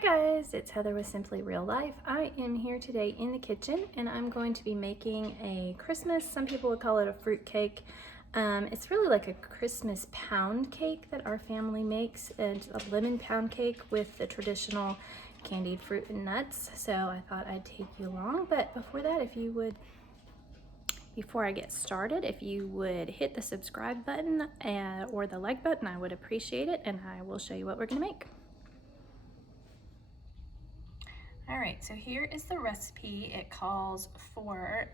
Hi guys, it's Heather with Simply Real Life. I am here today in the kitchen and I'm going to be making a Christmas, some people would call it a fruit cake. It's really like a Christmas pound cake that our family makes, and a lemon pound cake with the traditional candied fruit and nuts. So I thought I'd take you along, but before that, before I get started, if you would hit the subscribe button or the like button, I would appreciate it, and I will show you what we're gonna make. All right, so here is the recipe. It calls for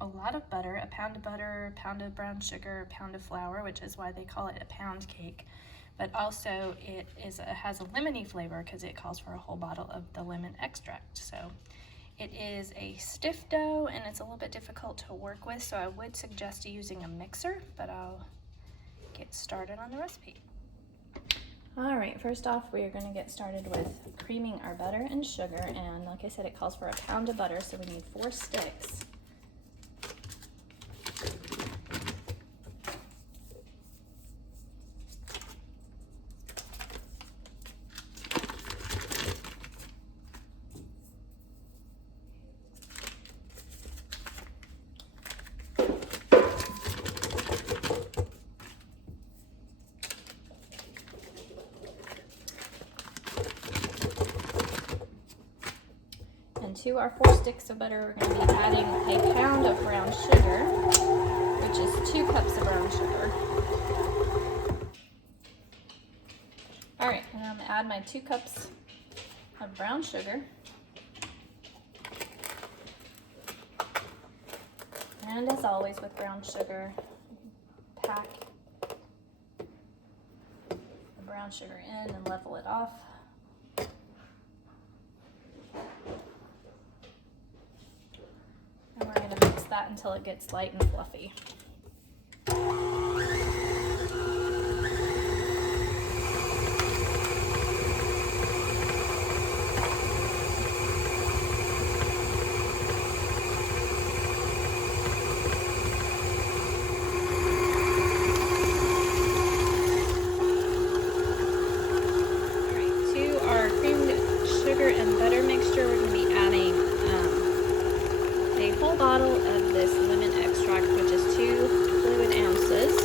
a lot of butter, a pound of butter, a pound of brown sugar, a pound of flour, which is why they call it a pound cake. But also it has a lemony flavor because it calls for a whole bottle of the lemon extract. So it is a stiff dough and it's a little bit difficult to work with, so I would suggest using a mixer, but I'll get started on the recipe. All right, first off, we are going to get started with creaming our butter and sugar, and like I said, it calls for a pound of butter, so we need 4 sticks. To our 4 sticks of butter, we're going to be adding a pound of brown sugar, which is 2 cups of brown sugar. All right, and I'm going to add my 2 cups of brown sugar. And as always with brown sugar, pack the brown sugar in and level it off. And we're going to mix that until it gets light and fluffy. Alright, to our creamed sugar and butter mixture, we're going to be adding a whole bottle of this lemon extract, which is 2 fluid ounces.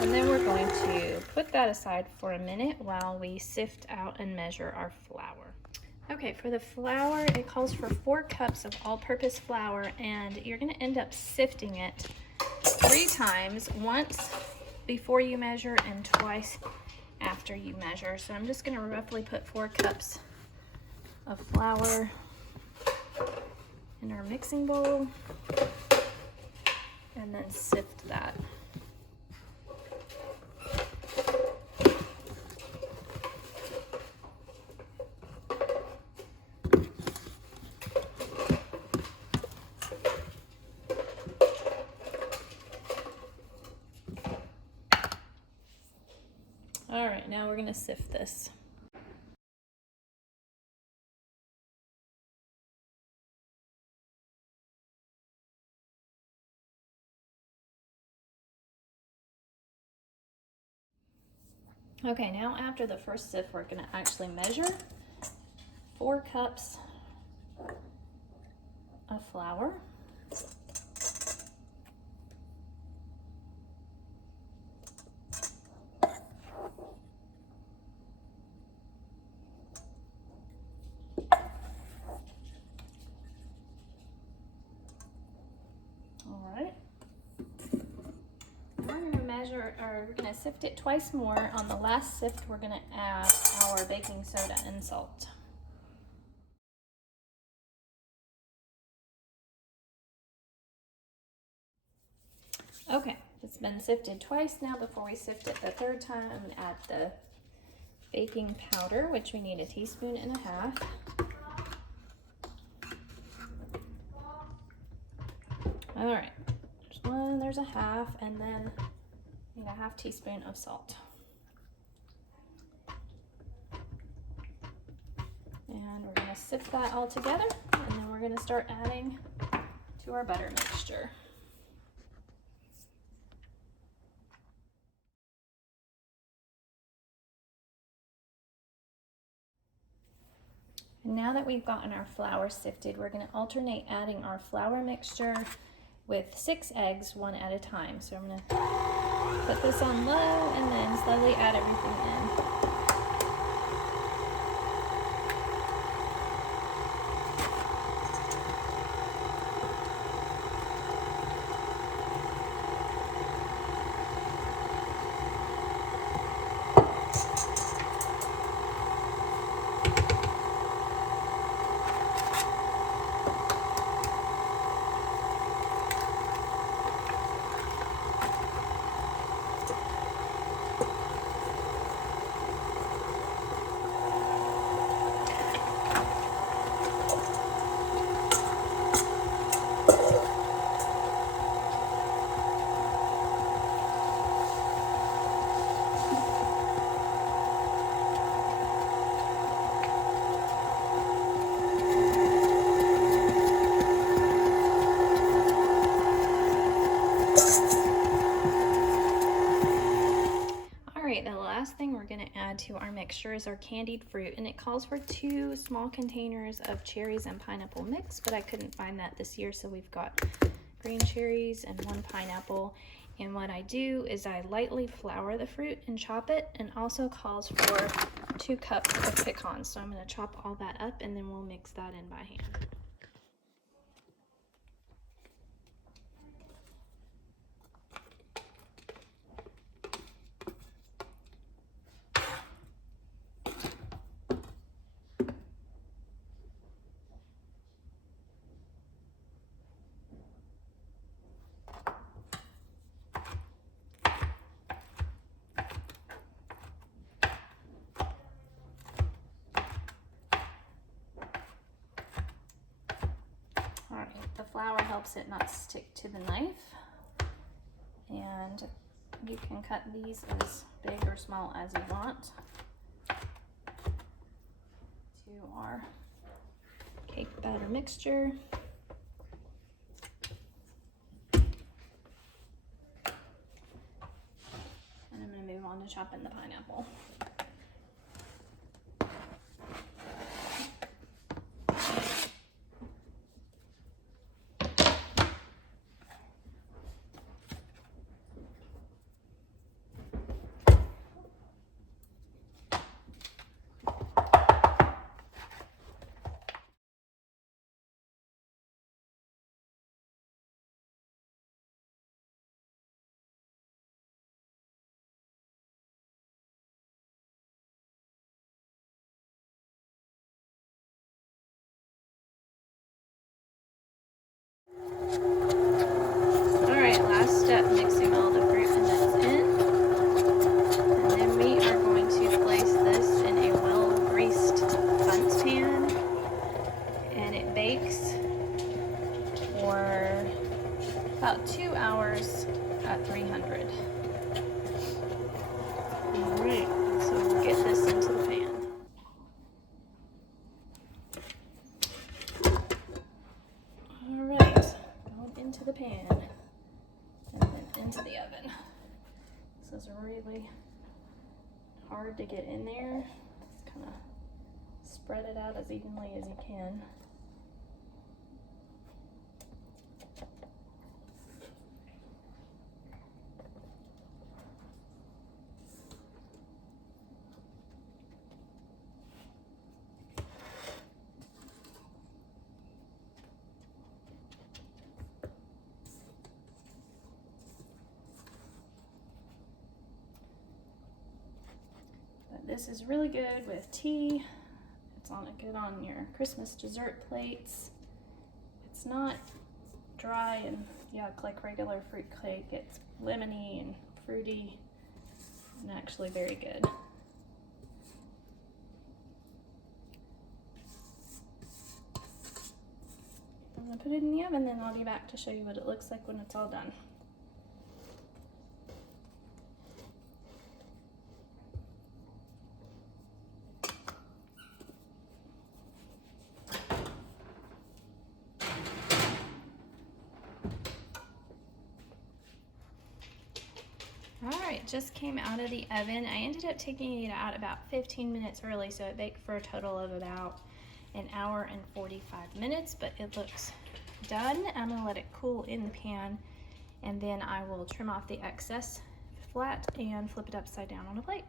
And then we're going to put that aside for a minute while we sift out and measure our flour. Okay, for the flour, it calls for 4 cups of all-purpose flour, and you're going to end up sifting it 3 times, once before you measure and twice after you measure. So I'm just going to roughly put 4 cups of flour in our mixing bowl and then sift that. All right, now we're going to sift this. Okay, now after the first sift, we're going to actually measure 4 cups of flour. We're going to sift it twice more. On the last sift, we're going to add our baking soda and salt. Okay, it's been sifted twice now. Before we sift it the 3rd time, I'm going to add the baking powder, which we need 1.5 teaspoons. All right, there's 1, there's 1/2, and then Need a half teaspoon of salt. And we're gonna sift that all together, and then we're gonna start adding to our butter mixture. And now that we've gotten our flour sifted, we're gonna alternate adding our flour mixture with 6 eggs, 1 at a time. So I'm gonna put this on low and then slowly add everything in. The last thing we're going to add to our mixture is our candied fruit, and it calls for 2 small containers of cherries and pineapple mix, but I couldn't find that this year, so we've got green cherries and 1 pineapple. And what I do is I lightly flour the fruit and chop it, and also calls for 2 cups of pecans. So I'm going to chop all that up and then we'll mix that in by hand. The flour helps it not stick to the knife, and you can cut these as big or small as you want. To our cake batter mixture. And I'm going to move on to chopping the pineapple. Alright, last step, mixing all the fruit and nuts in. And then we are going to place this in a well-greased bundt pan. And it bakes for about 2 hours at 300. Alright, so we'll get this into the pan. Alright, going into the pan and then into the oven. This is really hard to get in there. Just kind of spread it out as evenly as you can. This is really good with tea. It's good on your Christmas dessert plates. It's not dry and yuck like regular fruit cake. It's lemony and fruity and actually very good. I'm gonna put it in the oven, then I'll be back to show you what it looks like when it's all done. All right, just came out of the oven. I ended up taking it out about 15 minutes early, so it baked for a total of about an hour and 45 minutes, but it looks done. I'm gonna let it cool in the pan, and then I will trim off the excess flat and flip it upside down on a plate.